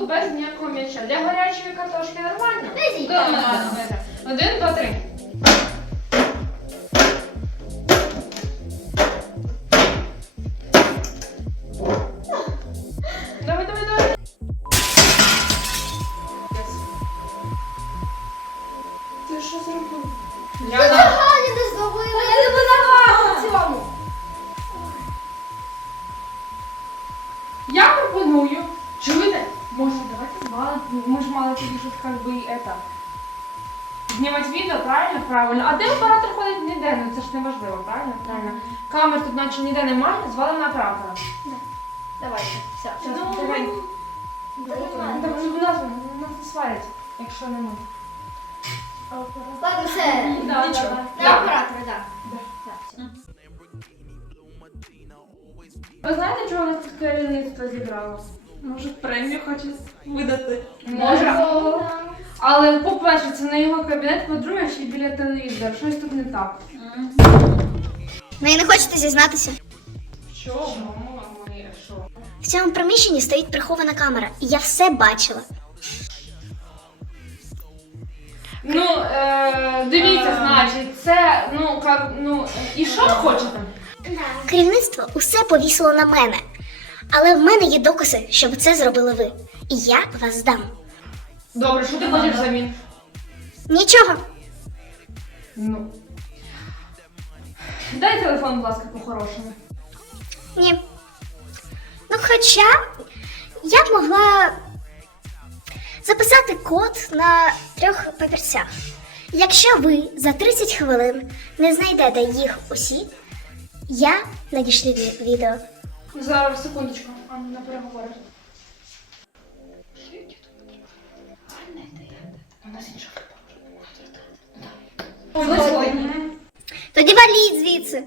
дошку без ніякого м'яча. Для гарячої картошки нормально? Добре. Один, два, три. Давай, давай, давай. Ти що зробив? Взагалі не зловили. Я не винувата в цьому. Как би это. Знімати відео, правильно? Правильно. А де оператор ходить ніде? Ну це ж не важливо, правильно? Правильно. Камер тут наче ніде немає, звалимо на оператора. Давайте. Все. Щас, Ну, давай. давай. Ну, так, ну, нас, нас не сварять, якщо не ми. Ладно, все. Да, Нічого. да, да. На оператора, так. Да. Так, все. Ви знаєте, чого у нас тут керівництво зібралося? Може, премію хоче видати. Може. Але, по-перше, це не його кабінет, по-друге, ще й біля телевізора. Щось тут не так. Ви не хочете зізнатися? Що? Ми, що? В цьому приміщенні стоїть прихована камера, і я все бачила. Ну, е, дивіться, значить, це, ну, как, ну, і що ви хочете? Керівництво усе повісило на мене. Але в мене є докази, щоб це зробили ви. І я вас здам. Добре, що ти хочеш взамін? Нічого. Ну. Дай телефон, будь ласка, по-хорошому. Ні. Ну, хоча я б могла записати код на трьох папірцях. Якщо ви за 30 хвилин не знайдете їх усі, я надішлю відео. Зараз, секундочку, а, на переговори. У нас іншого Тоді валіть звідси.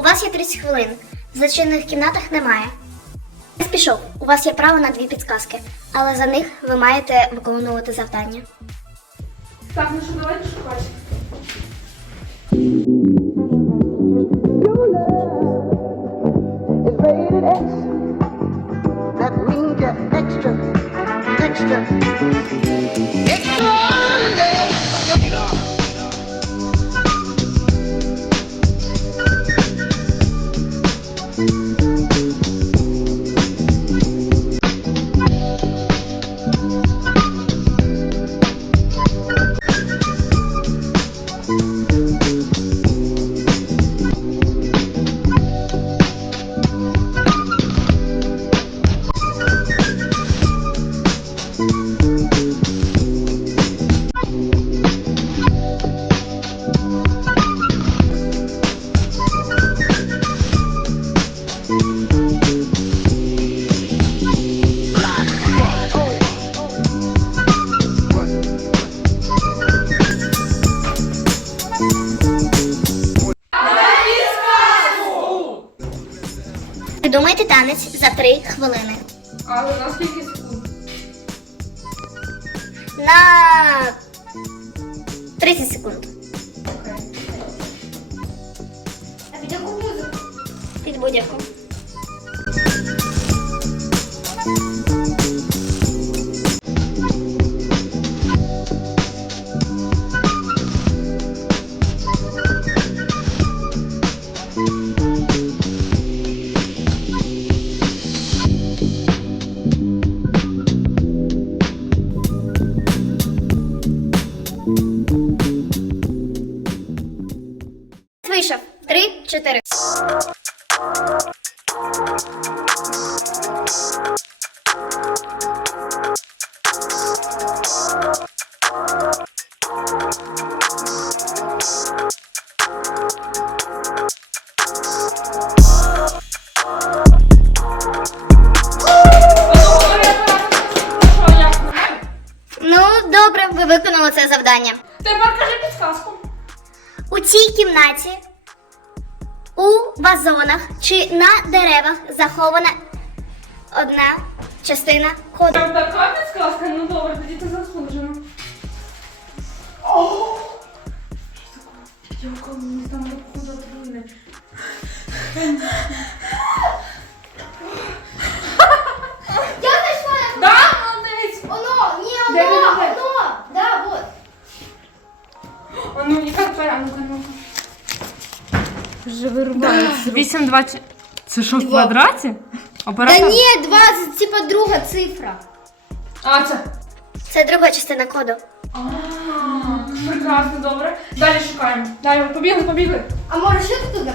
У вас є 30 хвилин. В зачинених кімнатах немає. Я пішов. У вас є право на дві підказки, але за них ви маєте виконувати завдання. Так, ну що, давайте шукати. That means extra, extra, Придумайте танець за 3 хвилини. Але на скільки секунд? На 30 секунд. А під яку музику? Під будь-яку. 4. Ну, добре, ви виконали це завдання. Тепер кажи підсказку. У цій кімнаті у вазонах чи на деревах захована одна частина коду. Там така підсказка, ну добре, тоді ти заслужено. О! Що таке? Дівка, мені там походу трудне. Я знайшла. Да, молодець! Оно, ні, Де, де, оно, де, де? оно. Да, вот. А ну, тепер, а ну-ка, Вже вирубається. 8, 20. Це що, в квадраті? Та Оператор? ні, 20, типа друга цифра. А, це. Це друга частина коду. А, прекрасно, добре. Далі шукаємо. Далі, побігли, побігли. А може що тут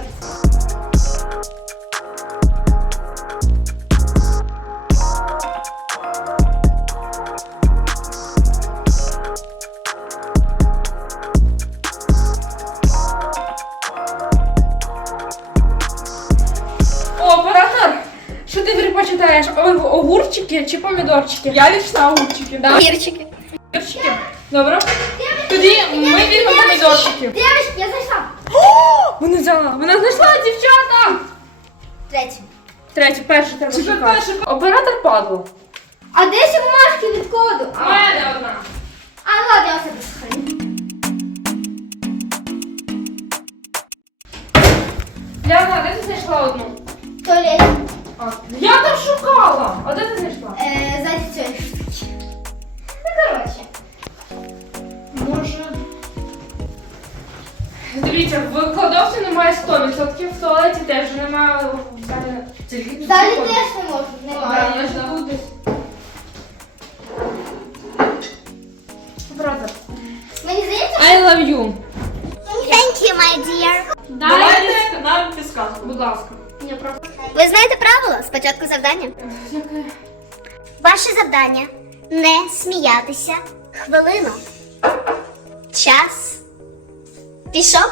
Ти Огурчики чи помідорчики? Я лічна огурчики, да? Гірчики. Огурчики. Добре. Тоді ми візьмемо помідорчики. Девочки, я знайшла. Вона взяла. Вона знайшла дівчата. Третє. Третє, перше треба шукати. Оператор падло. А де ще бумажки від коду? У мене одна. А ладно, я себе сохраню. Ляна, де ти знайшла одну? А де ти знайшла? Е, ззаді цієї штуки. Ну, коротше. Може. Дивіться, в кладовці немає 100%, в туалеті теж немає. в Далі теж не можу, Да, немає. я ж тут десь. Оператор. Мені здається, I love you. Thank you, my dear. Давайте нам підсказку. Будь ласка. Ви знаєте правила спочатку завдання? Ваше завдання не сміятися хвилину. Час пішов.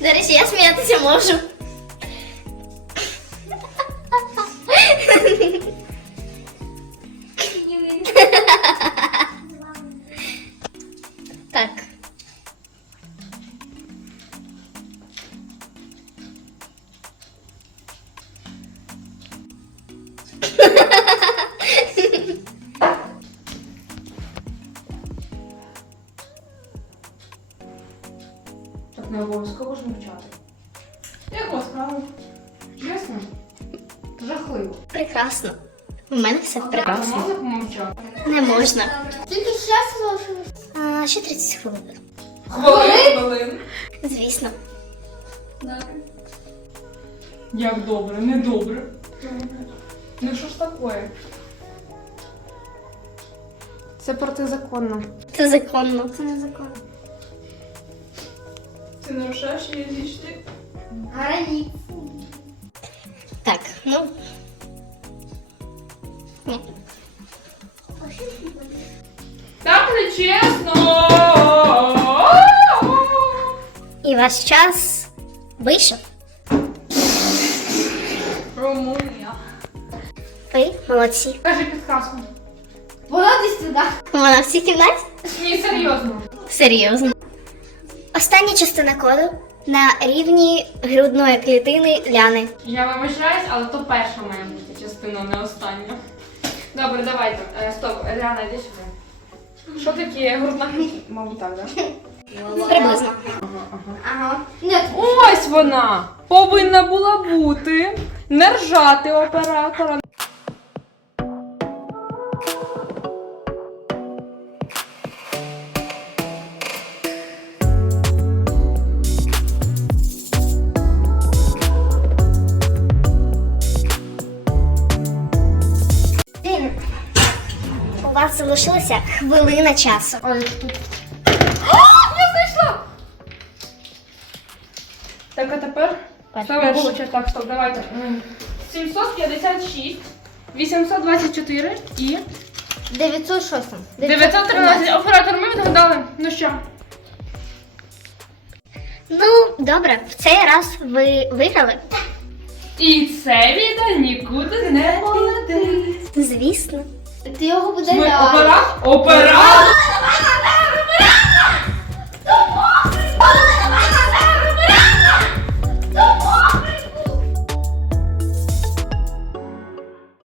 До речі, я сміятися можу. Прекрасно. У мене все прекрасно. Можна помовчати? Не можна. Тільки час залишилось. Ще 30 хвилин. Хвилин. Звісно. Як добре, не добре. Ну що ж таке? Це протизаконно. Це законно. Це незаконно. Ти нарушаєш її лічний. Границь. Так, ну. Чесно. І ваш час вийшов. Румунія. Ви молодці. Кажи підказку. Вона десь туди. Вона в цій кімнаті? Ні, серйозно. Серйозно. Остання частина коду на рівні грудної клітини Ляни. Я вибачаюсь, але то перша має бути частина, не остання. Добре, давайте. Е, стоп, Ріана, йди сюди. Що таке грудна? Мабуть, так, так? Приблизно. Ага. Нет, Ось вона! Повинна була бути. Не ржати оператора. Залишилася хвилина часу. Я знайшла! Так, а тепер? Ставимо вилучати. Так, стоп, давайте. 756, 824 і 906. 913. Оператор, ми відгадали. Ну що? Ну, добре, в цей раз ви виграли. І це відео нікуди не полетить. Звісно. Ти його буде Ми ляти. опера? Опера?